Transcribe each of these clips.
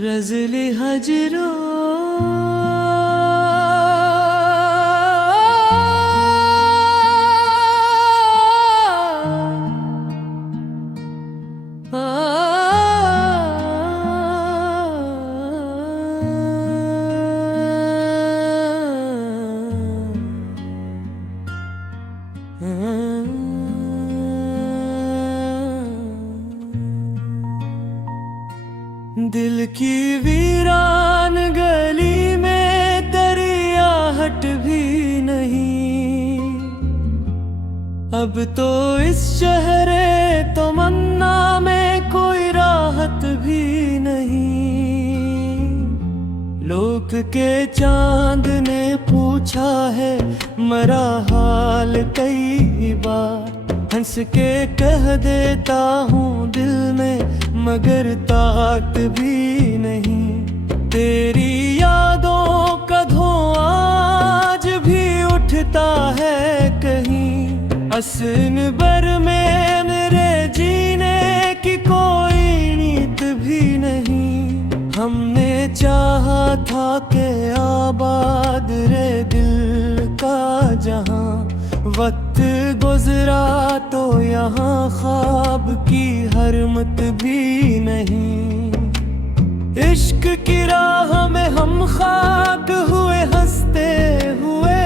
रज़ली हजरो दिल की वीरान गली में दरियाहट भी नहीं। अब तो इस शहरे तमन्ना में कोई राहत भी नहीं। लोक के चांद ने पूछा है मरा हाल कई बार। हंस के कह देता हूँ दिल में मगर ताकत भी नहीं। तेरी यादों का धुआं आज भी उठता है कहीं। असन बर में मेरे जीने की कोई नीत भी नहीं। हमने चाहा था कि आबाद रे दिल का जहां। वक्त गुजरा तो यहाँ ख्वाब की हरमत भी नहीं। इश्क की राह में हम खाक हुए हंसते हुए।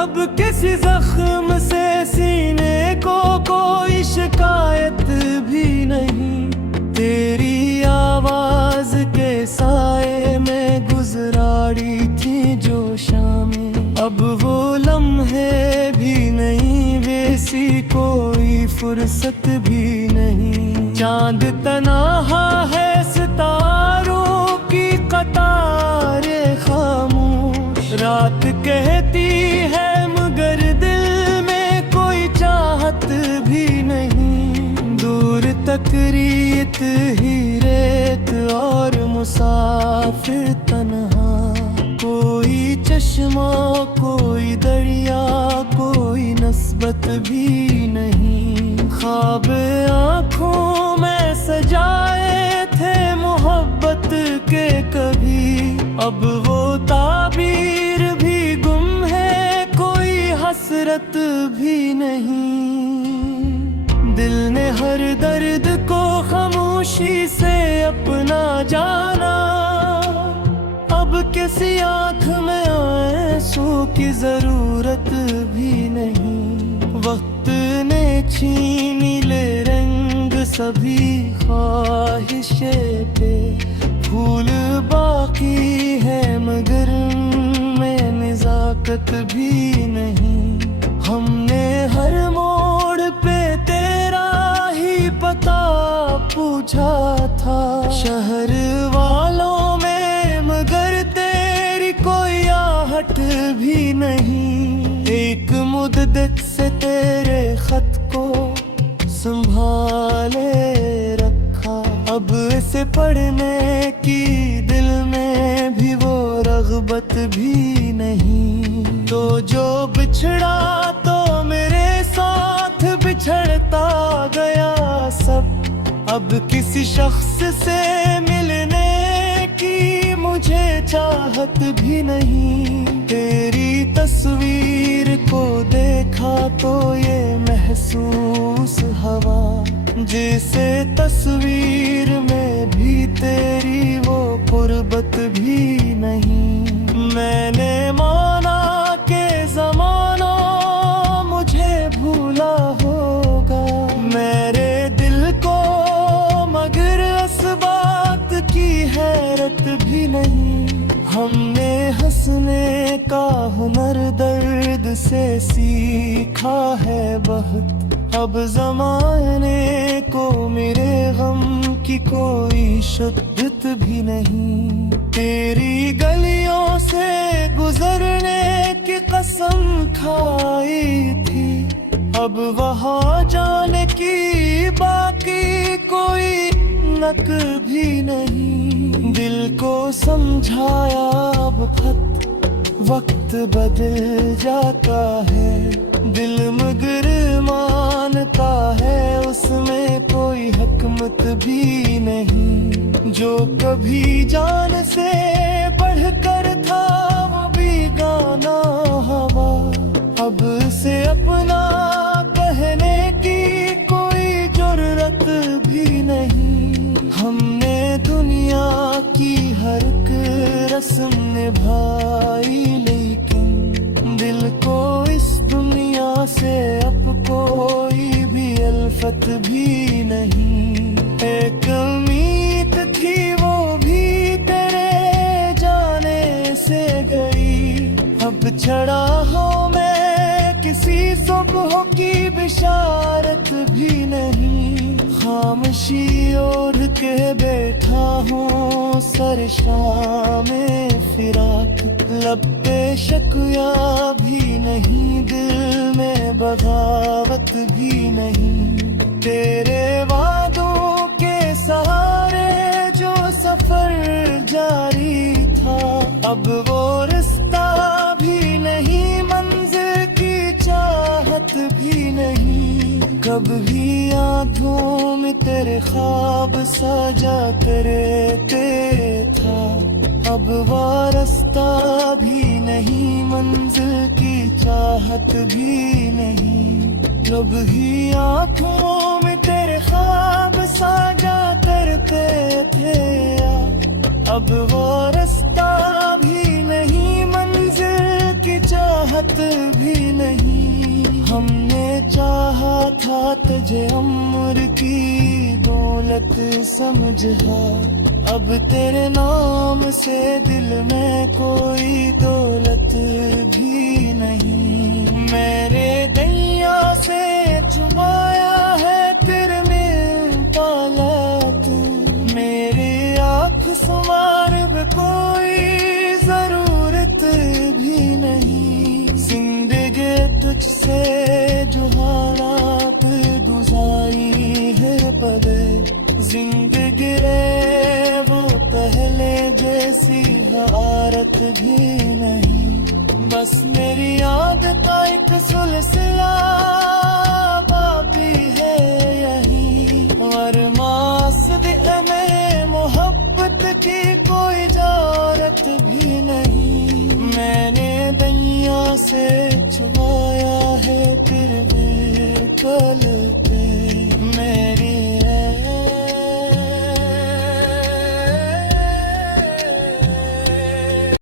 अब किसी जख्म से सीने को कोई शिकायत भी नहीं। तेरी आवाज के साए में गुजरारी थी जो शामें। अब वो लम्हे भी नहीं, वैसी कोई फुर्सत भी नहीं। चांद तन्हा है सितारों की कतारे खामोश। रात कहती है मगर दिल में कोई चाहत भी नहीं। दूर तक रीत ही रेत और मुसाफिर तन्हा। कोई चश्मा कोई दरिया कोई नस्बत भी नहीं। ख्वाब आँखों में सजाए थे मोहब्बत के कभी। अब वो ताबीर भी गुम है कोई हसरत भी नहीं। दिल ने हर दर्द को खामोशी से अपना जाना। अब किसी आँख में आंसू की जरूरत भी नहीं। वक्त ने छीन ले रंग सभी ख्वाहिशें पे। फूल बाकी है मगर में नज़ाकत भी नहीं। हमने हर मोड़ पे तेरा ही पता पूछा था शहर वालों में, मगर तेरी कोई आहट भी नहीं। एक मुद्दत से तेरे खत को संभाले रखा। अब इसे पढ़ने की दिल में भी वो रग़बत भी नहीं। तो जो बिछड़ा तो मेरे साथ बिछड़ता गया सब। अब किसी शख्स से मिलने की मुझे चाहत भी नहीं। तेरी तस्वीर को देखा तो ये महसूस हवा। जैसे तस्वीर में भी तेरी वो कुर्बत भी नहीं। मैंने माना के ज़माना मुझे भूला होगा मेरे दिल को, मगर इस बात की हैरत भी नहीं। हमने हंसने का हुनर दर्द से सीखा है बहुत। अब ज़माने को मेरे गम की कोई शिद्दत भी नहीं। तेरी गलियों से गुजरने की कसम खाई थी। अब वहाँ जाने की बाकी कोई नक भी नहीं। दिल को समझाया अब खत वक्त बदल जाता है, दिल मगर मानता है उसमें कोई हकमत भी नहीं। जो कभी जान से बढ़कर था वो भी गाना हवा, अब से अपना कहने की कोई जुर्रत भी नहीं। हमने दुनिया की हर एक रस्म निभाई, लेकिन दिल को इस दुनिया से अब कोई भी अल्फत भी नहीं। एक उम्मीद थी वो भी तेरे जाने से गई, अब छड़ा हूँ मैं किसी सुबह की बिशारत भी नहीं। खामोशी ओढ़ के बैठा हूँ सर शामे फिराक, लब पे शक्या भी नहीं, दिल में बगावत भी नहीं। तेरे वादों के सहारे जो सफर जारी था, अब वो रास्ता भी नहीं, मंजिल की चाहत भी नहीं। कब भी आंखों में तेरे ख्वाब साजा करते था, अब वो रास्ता भी नहीं, मंजिल की चाहत भी नहीं। जब ही आंखों में तेरे ख्वाब साजा करते थे, अब वो रास्ता भी नहीं, मंजिल की चाहत भी नहीं। हमने चाहा था तुझे उम्र की दौलत समझा, अब तेरे नाम से दिल में कोई दौलत भी नहीं। मेरे दैया से चुमाया है तेरे में पालत, मेरी आँख संवार कोई जरूरत भी नहीं। जिंदगी तुझसे जो हालात गुजारी है पदे, जिंदगी रे वो पहले जैसी हारत भी नहीं। बस मेरी याद का एक सिलसिला बाकी है यही, और मास में मोहब्बत की कोई जारत भी